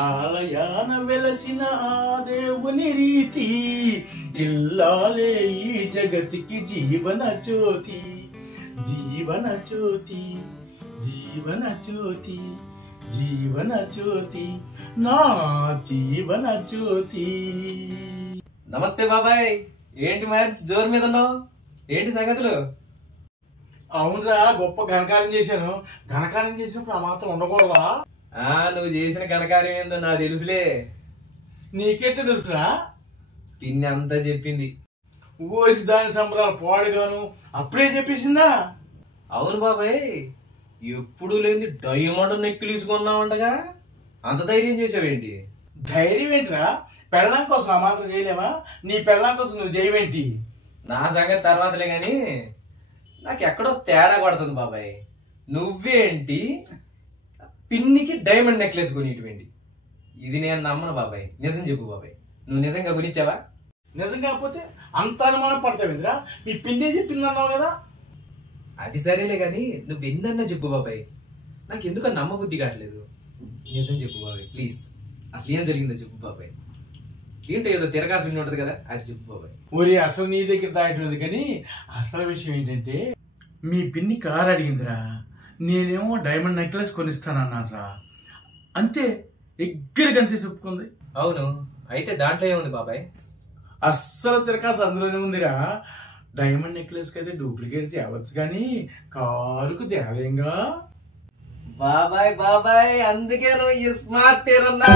ఆలయాన వెలసిన ఆ దేవుని రీతి ఇల్లాలే ఈ జగతికి జీవన జ్యోతి జీవన జ్యోతి జీవన జ్యోతి జీవన జ్యోతి నా జీవన జ్యోతి. నమస్తే బాబాయ్, ఏంటి మ్యారేజ్ జోరు మీద ఉన్నావు? ఏంటి సంగతులు? అవునరా, గొప్ప ఘనకార్యం చేశాను. ఘనకార్యం చేసినప్పుడు ఆ మాత్రం ఉండకూడదా? నువ్వు చేసిన ఘనకార్యం ఏందో నాకు తెలుసులే. నీకెట్టు తెలుసురా? పిన్ని అంతా చెప్పింది. ఊసి దాని సంబరాలు పాడుగాను అప్పుడే చెప్పేసిందా? అవును బాబాయ్, ఎప్పుడు లేని డైమండ్ నెక్లెస్ కొన్నావంటగా, అంత ధైర్యం చేసావేంటి? ధైర్యం ఏంటిరా? పెళ్ళాం కోసం ఆ మాత్రం చేయలేమా? నీ పెళ్ళాం కోసం నువ్వు చేయవేంటి? నా సంగతి తర్వాతలే గాని నాకు ఎక్కడో తేడా కొడుతుంది బాబాయ్. నువ్వేంటి పిన్నికి డైమండ్ నెక్లెస్ కొనిటువంటి? ఇది నేను నమ్మను బాబాయ్. నిజం చెప్పు బాబాయ్, నువ్వు నిజంగా కొనిచ్చావా? నిజం కాకపోతే అంత అనుమానం పడతావేంద్రా? మీ పిన్నే చెప్పింది అన్నావు కదా. అది సరేలే గాని నువ్వు ఎన్నన్నా చెప్పు బాబాయ్, నాకు ఎందుకో నమ్మబుద్ధి కావట్లేదు. నిజం చెప్పు బాబాయ్ ప్లీజ్. అసలు ఏం జరిగిందో చెప్పు బాబాయ్. ఏంటో ఏదో తిరగాల్సి ఉంటది కదా, అది చెప్పు బాబాయ్. ఒరే, అసలు నీ దగ్గర దాయటం కానీ అసలు విషయం ఏంటంటే, మీ పిన్ని కారు అడిగిందిరా, నేనేమో డైమండ్ నెక్లెస్ కొనిస్తానన్నారా. అంతే, ఎగ్గరికి అంతే చెప్పుకుంది. అవును, అయితే దాంట్లో ఏముంది బాబాయ్? అస్సలు తిరకాల్సి అందులోనే ఉందిరా. డైమండ్ నెక్లెస్ కి అయితే డూప్లికేట్ తేవచ్చు కానీ కారుకు తేలేంగా. బాబాయ్ బాబాయ్, అందుకే నువ్వు ఈ స్మార్ట్ అన్నా.